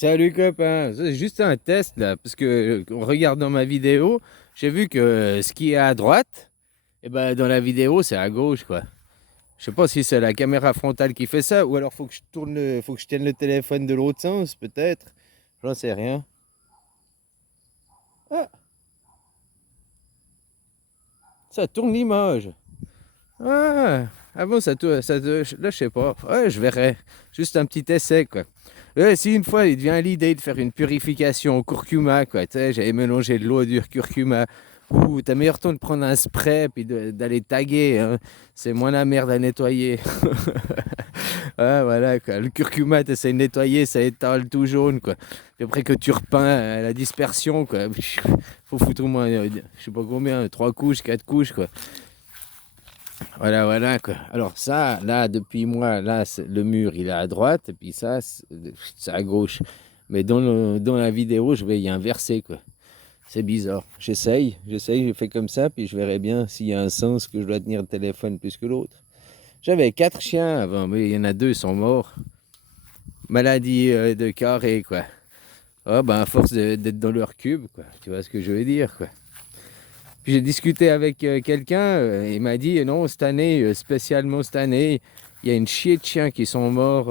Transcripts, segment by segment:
Salut copain, c'est juste un test là, parce que en regardant ma vidéo, j'ai vu que ce qui est à droite, et ben dans la vidéo c'est à gauche quoi. Je sais pas si c'est la caméra frontale qui fait ça, ou alors faut que je tourne faut que je tienne le téléphone de l'autre sens peut-être. J'en sais rien. Ah, ça tourne l'image. Ah, ah bon là je sais pas. Ouais, je verrai. Juste un petit essai quoi. Ouais, si une fois il devient l'idée de faire une purification au curcuma, quoi, tu sais, j'avais mélangé de l'eau et du curcuma. Ouh, t'as meilleur temps de prendre un spray puis d'aller taguer, hein. C'est moins la merde à nettoyer. Ah, voilà, quoi. Le curcuma, t'essaies de nettoyer, ça étale tout jaune, quoi. Puis après que tu repeins la dispersion, quoi. Faut foutre au moins, je sais pas combien, 3 couches, 4 couches, quoi. Voilà, voilà, quoi. Alors ça, là, depuis moi, là, le mur, il est à droite, et puis ça, c'est à gauche. Mais dans la vidéo, je vais y inverser, quoi. C'est bizarre. J'essaye, je fais comme ça, puis je verrai bien s'il y a un sens que je dois tenir le téléphone plus que l'autre. J'avais 4 chiens avant, mais il y en a 2 qui sont morts. Maladie de carré, quoi. Ah, ben, à force d'être dans leur cube, quoi. Tu vois ce que je veux dire, quoi. Puis j'ai discuté avec quelqu'un, il m'a dit non, cette année, spécialement cette année, il y a une chier de chiens qui sont morts,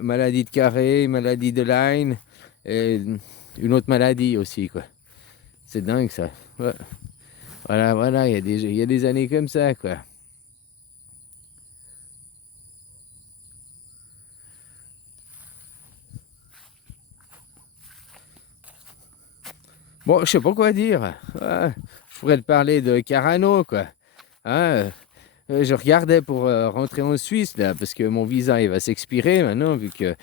maladie de carré, maladie de Lyme, et une autre maladie aussi, quoi. C'est dingue ça. Ouais. Voilà, voilà, il y a des années comme ça, quoi. Bon, je sais pas quoi dire. Ouais, je pourrais te parler de Carano, quoi. Hein, je regardais pour rentrer en Suisse, là, parce que mon visa, il va s'expirer maintenant, vu que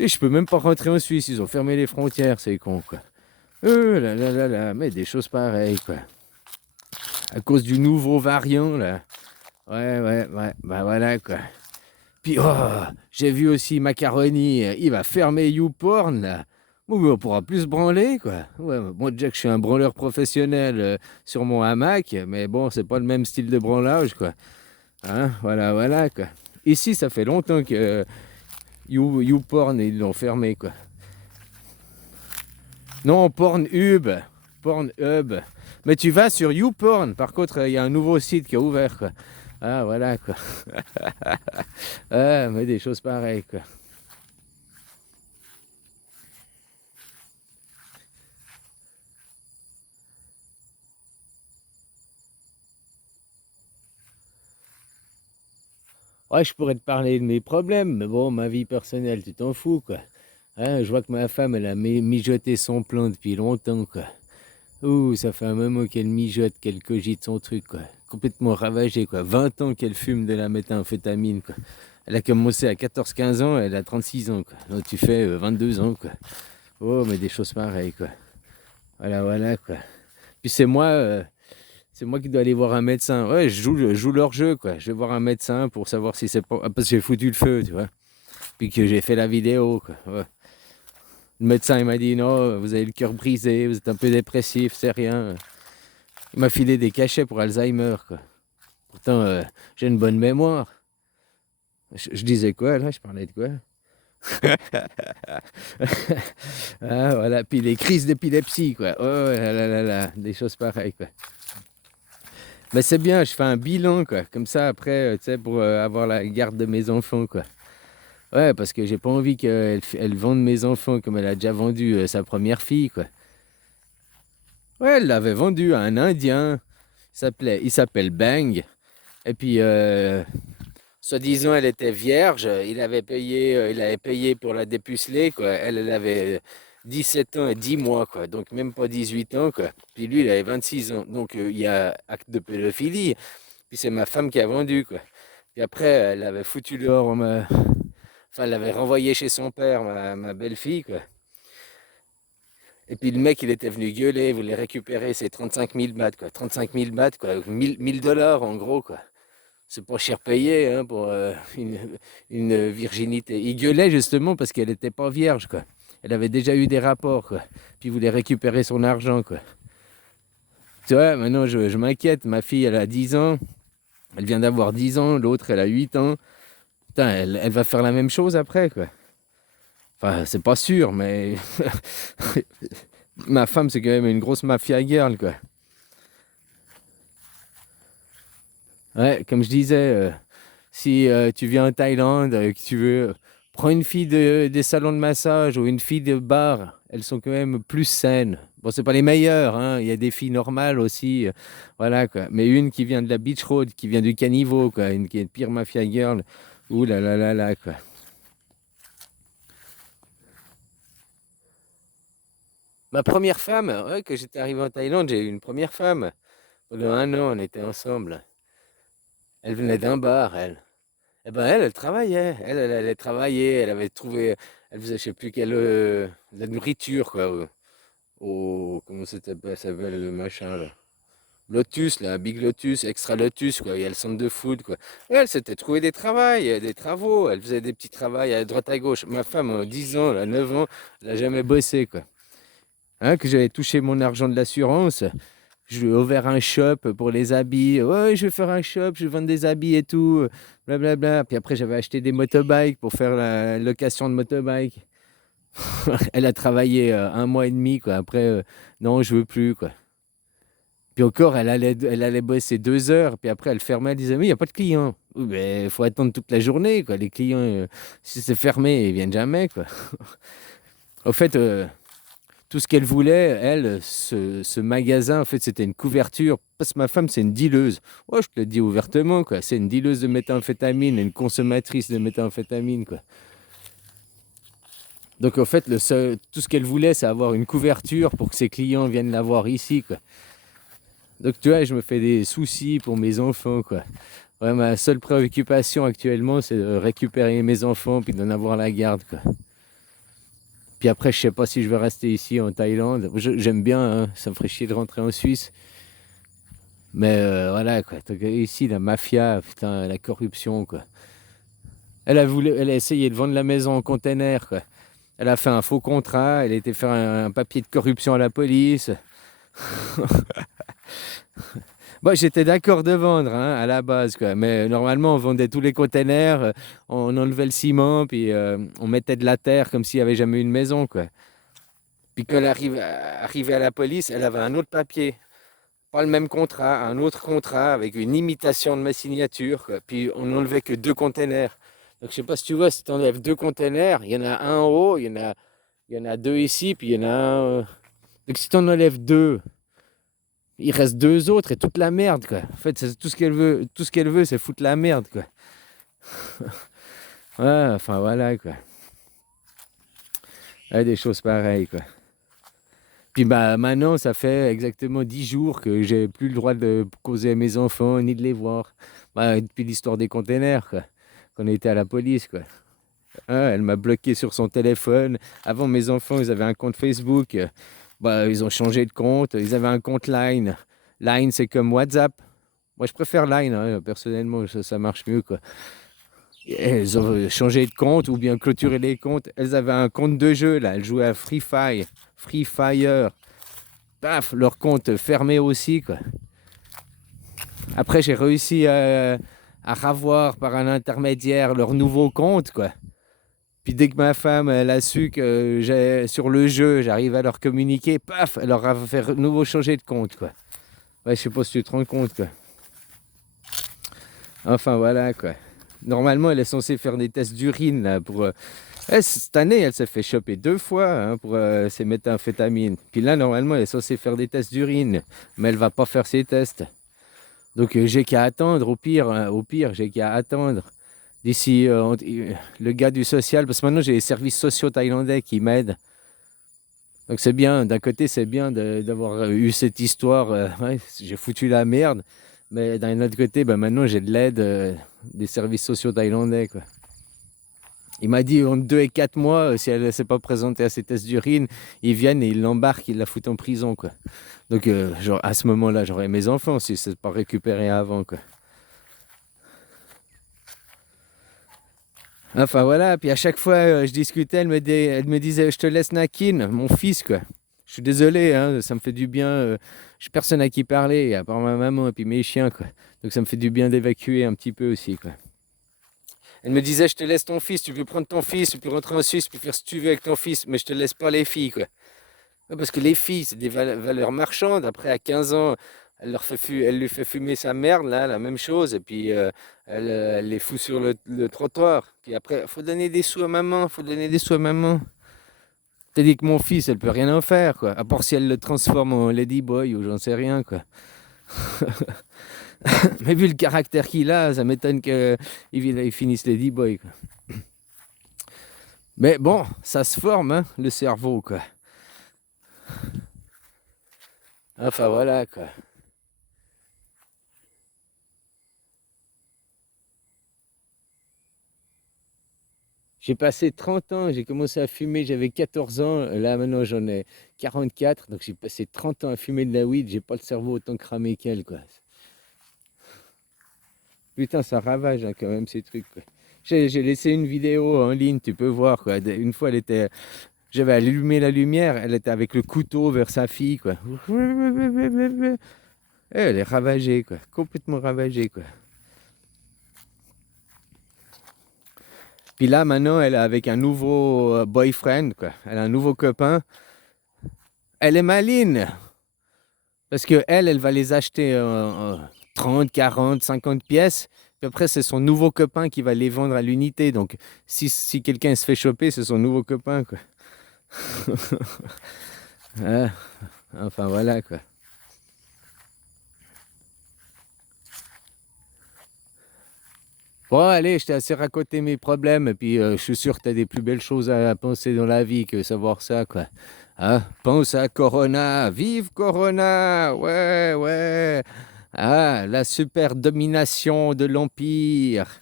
et je peux même pas rentrer en Suisse. Ils ont fermé les frontières, c'est con, quoi. Là là là là, mais des choses pareilles, quoi. À cause du nouveau variant, là. Ouais, ouais, ouais, bah voilà, quoi. Puis, oh, j'ai vu aussi Macaroni, il va fermer YouPorn, là. Oui, on pourra plus se branler, quoi. Ouais, moi, déjà que je suis un branleur professionnel sur mon hamac, mais bon, c'est pas le même style de branlage, quoi. Hein, voilà, voilà, quoi. Ici, ça fait longtemps que YouPorn, ils l'ont fermé, quoi. Non, Pornhub. Pornhub. Mais tu vas sur YouPorn. Par contre, il y a un nouveau site qui a ouvert, quoi. Ah, voilà, quoi. Ah, mais des choses pareilles, quoi. Ouais, je pourrais te parler de mes problèmes, mais bon, ma vie personnelle, tu t'en fous, quoi. Hein, je vois que ma femme, elle a mijoté son plan depuis longtemps, quoi. Ouh, ça fait un moment qu'elle mijote, qu'elle cogite son truc, quoi. Complètement ravagée, quoi. 20 ans qu'elle fume de la méthamphétamine, quoi. Elle a commencé à 14-15 ans, elle a 36 ans, quoi. Donc tu fais 22 ans, quoi. Oh, mais des choses pareilles, quoi. Voilà, voilà, quoi. Puis c'est moi qui dois aller voir un médecin. Ouais, je joue leur jeu, quoi. Je vais voir un médecin pour savoir si c'est pas... Parce que j'ai foutu le feu, tu vois. Puis que j'ai fait la vidéo, quoi. Ouais. Le médecin, il m'a dit, non, vous avez le cœur brisé, vous êtes un peu dépressif, c'est rien. Il m'a filé des cachets pour Alzheimer, quoi. Pourtant, j'ai une bonne mémoire. Je disais quoi, là? Je parlais de quoi? Ah, voilà. Puis les crises d'épilepsie, quoi. Oh là là là là. Des choses pareilles, quoi. Mais c'est bien, je fais un bilan, quoi. Comme ça, après, tu sais, pour avoir la garde de mes enfants, quoi. Ouais, parce que j'ai pas envie qu'elle vende mes enfants comme elle a déjà vendu sa première fille, quoi. Ouais, elle l'avait vendu à un Indien. Il s'appelle Bang. Et puis, soi-disant, elle était vierge. Il avait payé pour la dépuceler, quoi. Elle avait 17 ans et 10 mois, quoi. Donc, même pas 18 ans, quoi. Puis lui, il avait 26 ans. Donc, il y a acte de pédophilie. Puis c'est ma femme qui a vendu, quoi. Puis après, elle avait foutu dehors Enfin, elle l'avait renvoyé chez son père, ma belle-fille, quoi. Et puis le mec, il était venu gueuler, il voulait récupérer ses 35 000 bahts, quoi. 35 000 bahts, quoi. 1000 dollars, en gros, quoi. C'est pas cher payé, hein, pour une virginité. Il gueulait justement parce qu'elle n'était pas vierge, quoi. Elle avait déjà eu des rapports, quoi. Puis il voulait récupérer son argent, quoi. Tu vois, maintenant, je m'inquiète. Ma fille, elle a 10 ans. Elle vient d'avoir 10 ans. L'autre, elle a 8 ans. Putain, elle va faire la même chose après, quoi. Enfin, c'est pas sûr, mais ma femme, c'est quand même une grosse mafia girl, quoi. Ouais, comme je disais, si tu viens en Thaïlande, que tu veux, prends une fille des salons de massage ou une fille de bar, elles sont quand même plus saines. Bon, c'est pas les meilleures, hein. Il y a des filles normales aussi, voilà quoi. Mais une qui vient de la Beach Road, qui vient du caniveau, quoi, une qui est pire mafia girl, ouh là là là là, quoi. Ma première femme, ouais, que j'étais arrivé en Thaïlande, j'ai eu une première femme. Pendant un an, on était ensemble. Elle venait d'un bar, elle. Eh ben elle travaillait. Elle travaillait. Elle avait trouvé, elle faisait je sais plus quelle, de la nourriture quoi. Comment ça s'appelle le machin là. Lotus là, Big Lotus, Extra Lotus quoi. Il y a le centre de foot quoi. Et elle s'était trouvé des travails, des travaux. Elle faisait des petits travails à droite à gauche. Ma femme, en 10 ans, là, 9 ans, elle n'a jamais bossé quoi. Hein, que j'avais touché mon argent de l'assurance. Je lui ai ouvert un shop pour les habits. Ouais, je vais faire un shop, je vais vendre des habits et tout. Blablabla. Puis après, j'avais acheté des motobikes pour faire la location de motobike. Elle a travaillé un mois et demi, quoi. Après, non, je veux plus, quoi. Puis encore, elle allait bosser 2 heures. Puis après, elle fermait. Elle disait, mais il n'y a pas de clients. Oui, mais il faut attendre toute la journée, quoi. Les clients, si c'est fermé, ils viennent jamais, quoi. Au fait, tout ce qu'elle voulait, elle, ce magasin, en fait, c'était une couverture. Parce que ma femme, c'est une dealeuse. Ouais, je te le dis ouvertement, quoi. C'est une dealeuse de méthamphétamine, une consommatrice de méthamphétamine, quoi. Donc, en fait, tout ce qu'elle voulait, c'est avoir une couverture pour que ses clients viennent la voir ici, quoi. Donc, tu vois, je me fais des soucis pour mes enfants, quoi. Ouais, ma seule préoccupation actuellement, c'est de récupérer mes enfants puis d'en avoir la garde, quoi. Puis après, je sais pas si je vais rester ici en Thaïlande. J'aime bien, hein, ça me ferait chier de rentrer en Suisse. Mais voilà, quoi. Donc, ici, la mafia, putain, la corruption, quoi. Elle a essayé de vendre la maison en container, quoi. Elle a fait un faux contrat, elle a été faire un papier de corruption à la police. Bon, j'étais d'accord de vendre, hein, à la base, quoi. Mais normalement, on vendait tous les containers, on enlevait le ciment, puis on mettait de la terre comme s'il n'y avait jamais eu une maison, quoi. Puis quand elle arrivait à la police, elle avait un autre papier. Pas le même contrat, un autre contrat avec une imitation de ma signature, quoi. Puis on n'enlevait que 2 containers. Donc je sais pas si tu vois, si tu enlèves 2 containers, il y en a un en haut, il y en a deux ici, puis il y en a un. Donc si tu en enlèves deux, il reste deux autres et toute la merde, quoi. En fait, c'est tout ce qu'elle veut, c'est foutre la merde, quoi. Ouais, enfin voilà, quoi. Ouais, des choses pareilles, quoi. Puis bah maintenant, ça fait exactement 10 jours que j'ai plus le droit de causer à mes enfants ni de les voir. Bah, depuis l'histoire des containers, quoi. Qu'on était à la police, quoi. Ah, elle m'a bloqué sur son téléphone. Avant, mes enfants, ils avaient un compte Facebook. Bah, ils ont changé de compte. Ils avaient un compte Line. Line, c'est comme WhatsApp. Moi, je préfère Line, hein, personnellement, ça marche mieux, quoi. Et elles ont changé de compte ou bien clôturé les comptes. Elles avaient un compte de jeu, là. Elles jouaient à Free Fire. Free Fire. Paf, leur compte fermé aussi, quoi. Après, j'ai réussi à ravoir par un intermédiaire leur nouveau compte, quoi. Puis dès que ma femme, elle a su que j'ai sur le jeu, j'arrive à leur communiquer, paf, elle leur a fait nouveau changer de compte, quoi. Ouais, je sais pas si tu te rends compte, quoi. Enfin, voilà, quoi. Normalement, elle est censée faire des tests d'urine, là, pour... cette année, elle s'est fait choper 2 fois, hein, pour ses méthamphétamines. Puis là, normalement, elle est censée faire des tests d'urine, mais elle va pas faire ses tests. Donc, j'ai qu'à attendre, au pire, hein, j'ai qu'à attendre. D'ici, le gars du social, parce que maintenant, j'ai les services sociaux thaïlandais qui m'aident. Donc c'est bien, d'un côté c'est bien d'avoir eu cette histoire, ouais, j'ai foutu la merde, mais d'un autre côté, ben, maintenant j'ai de l'aide des services sociaux thaïlandais, quoi. Il m'a dit entre 2 et 4 mois, si elle ne s'est pas présentée à ses tests d'urine, ils viennent et ils l'embarquent, ils la foutent en prison, quoi. Donc genre, à ce moment-là, j'aurais mes enfants si c'est pas récupéré avant, quoi. Enfin voilà, puis à chaque fois je discutais, elle me disait, je te laisse Nakin, mon fils, quoi. Je suis désolé, hein, ça me fait du bien. J'ai personne à qui parler, à part ma maman et puis mes chiens, quoi. Donc ça me fait du bien d'évacuer un petit peu aussi, quoi. Elle me disait, je te laisse ton fils, tu peux prendre ton fils, tu peux rentrer en Suisse, tu peux faire ce que tu veux avec ton fils, mais je te laisse pas les filles, quoi. Ouais, parce que les filles, c'est des valeurs marchandes. Après, à 15 ans, elle lui fait fumer sa merde, là, la même chose, et puis elle les fout sur le trottoir. Puis après, faut donner des sous à maman, faut donner des sous à maman. T'as dit que mon fils, elle peut rien en faire, quoi. À part si elle le transforme en ladyboy ou j'en sais rien, quoi. Mais vu le caractère qu'il a, ça m'étonne qu'il finisse ladyboy, quoi. Mais bon, ça se forme, hein, le cerveau, quoi. Enfin, voilà, quoi. J'ai passé 30 ans, j'ai commencé à fumer, j'avais 14 ans, là maintenant j'en ai 44, donc j'ai passé 30 ans à fumer de la weed, j'ai pas le cerveau autant cramé qu'elle, quoi. Putain, ça ravage hein, quand même ces trucs, quoi. J'ai laissé une vidéo en ligne, tu peux voir, quoi. Une fois, j'avais allumé la lumière, elle était avec le couteau vers sa fille, quoi. Elle est ravagée, quoi. Complètement ravagée, quoi. Puis là, maintenant, elle est avec un nouveau boyfriend, quoi. Elle a un nouveau copain. Elle est maligne. Parce que elle va les acheter 30, 40, 50 pièces. Puis après, c'est son nouveau copain qui va les vendre à l'unité. Donc, si quelqu'un se fait choper, c'est son nouveau copain, quoi. Ah, enfin, voilà, quoi. Bon, allez, je t'ai assez raconté mes problèmes. Et puis, je suis sûr que tu as des plus belles choses à penser dans la vie que savoir ça, quoi. Hein? Pense à Corona. Vive Corona! Ouais, ouais. Ah, la super domination de l'Empire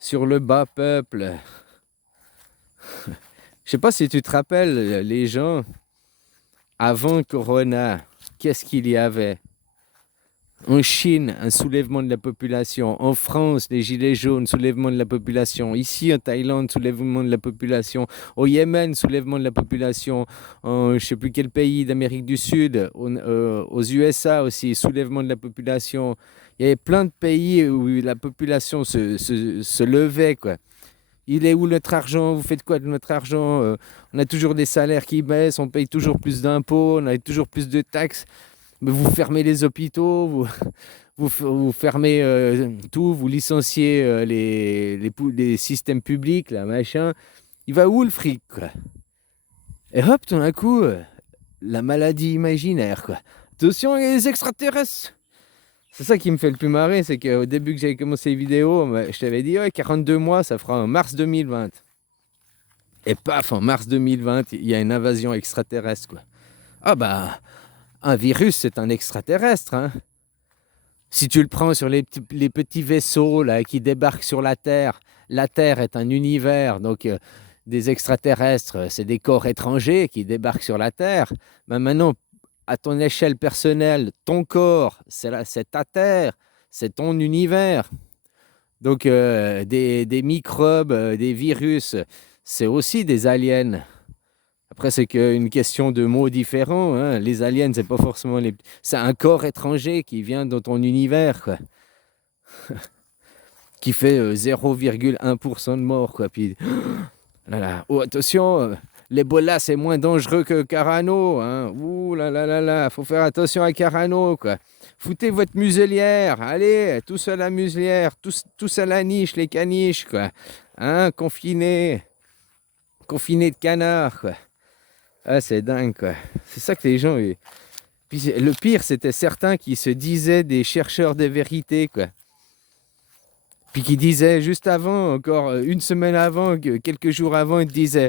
sur le bas peuple. Je sais pas si tu te rappelles, les gens, avant Corona, qu'est-ce qu'il y avait? En Chine, un soulèvement de la population. En France, les gilets jaunes, soulèvement de la population. Ici, en Thaïlande, soulèvement de la population. Au Yémen, soulèvement de la population. En je ne sais plus quel pays d'Amérique du Sud. Aux USA aussi, soulèvement de la population. Il y avait plein de pays où la population se levait, quoi. Il est où notre argent? Vous faites quoi de notre argent? On a toujours des salaires qui baissent, on paye toujours plus d'impôts, on a toujours plus de taxes. Mais vous fermez les hôpitaux, vous fermez tout, vous licenciez les systèmes publics, là, machin. Il va où le fric, quoi? Et hop, tout d'un coup, la maladie imaginaire, quoi. Attention, les extraterrestres! C'est ça qui me fait le plus marrer, c'est qu'au début que j'avais commencé les vidéos, je t'avais dit, ouais, 42 mois, ça fera en mars 2020. Et paf, en mars 2020, il y a une invasion extraterrestre, quoi. Ah bah, un virus, c'est un extraterrestre, hein. Si tu le prends sur les petits vaisseaux là, qui débarquent sur la Terre est un univers, donc des extraterrestres, c'est des corps étrangers qui débarquent sur la Terre. Mais maintenant, à ton échelle personnelle, ton corps, c'est ta Terre, c'est ton univers. Donc des microbes, des virus, c'est aussi des aliens. Après, c'est qu'une question de mots différents, hein. Les aliens, c'est pas forcément les. C'est un corps étranger qui vient dans ton univers, quoi. Qui fait 0,1% de morts, quoi. Puis, là, là. Oh, attention, l'Ebola, c'est moins dangereux que Carano, hein. Ouh là là là là, faut faire attention à Carano, quoi. Foutez votre muselière, allez, tous à la muselière, tous à la niche, les caniches, quoi. Hein, confinés de canards, quoi. Ah, c'est dingue, quoi. C'est ça que les gens. Puis le pire, c'était certains qui se disaient des chercheurs de vérité, quoi. Puis qui disaient juste avant, encore une semaine avant, quelques jours avant, ils disaient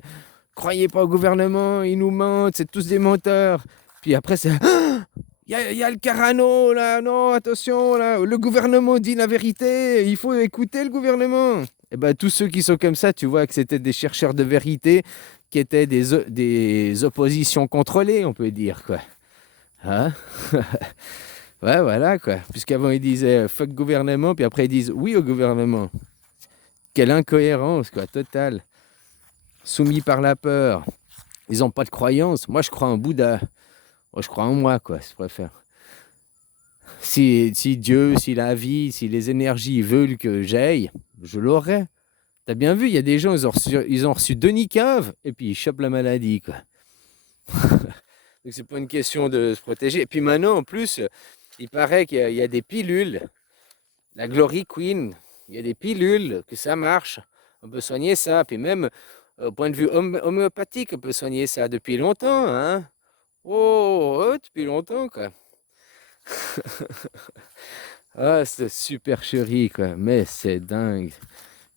croyez pas au gouvernement, ils nous mentent, c'est tous des menteurs. Puis après, c'est il y a le Carano, là, non, attention, là, le gouvernement dit la vérité, il faut écouter le gouvernement. Et ben, tous ceux qui sont comme ça, tu vois que c'était des chercheurs de vérité qui étaient des oppositions contrôlées, on peut dire, quoi. Hein? Ouais, voilà, quoi. Puisqu'avant, ils disaient fuck gouvernement, puis après, ils disent oui au gouvernement. Quelle incohérence, quoi, totale. Soumis par la peur. Ils n'ont pas de croyance. Moi, je crois en Bouddha. Moi, je crois en moi, quoi, si je préfère. Si Dieu, si la vie, si les énergies veulent que j'aille, je l'aurai. T'as bien vu, il y a des gens, ils ont reçu 2 nicaves et puis ils chopent la maladie, quoi. Donc c'est pas une question de se protéger. Et puis maintenant, en plus, il paraît qu'il y a des pilules, la Glory Queen, il y a des pilules, que ça marche. On peut soigner ça. Puis même, au point de vue homéopathique, on peut soigner ça depuis longtemps, hein. Oh, depuis longtemps, quoi. Ah, c'est supercherie, quoi. Mais c'est dingue.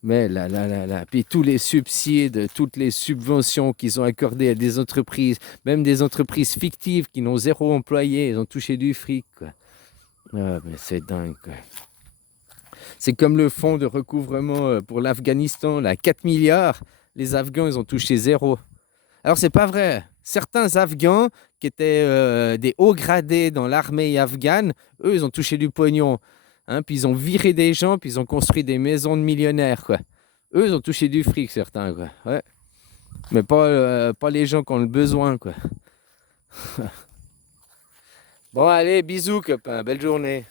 Mais là. Puis tous les subsides, toutes les subventions qu'ils ont accordées à des entreprises, même des entreprises fictives qui n'ont zéro employé, ils ont touché du fric, quoi. Ah, mais c'est dingue, quoi. C'est comme le fonds de recouvrement pour l'Afghanistan, là, 4 milliards. Les Afghans, ils ont touché zéro. Alors, c'est pas vrai. Certains Afghans qui étaient des hauts gradés dans l'armée afghane, eux, ils ont touché du pognon. Hein, puis ils ont viré des gens, puis ils ont construit des maisons de millionnaires, quoi. Eux, ils ont touché du fric, certains, quoi. Ouais. Mais pas les gens qui ont le besoin, quoi. Bon, allez, bisous, copain. Belle journée.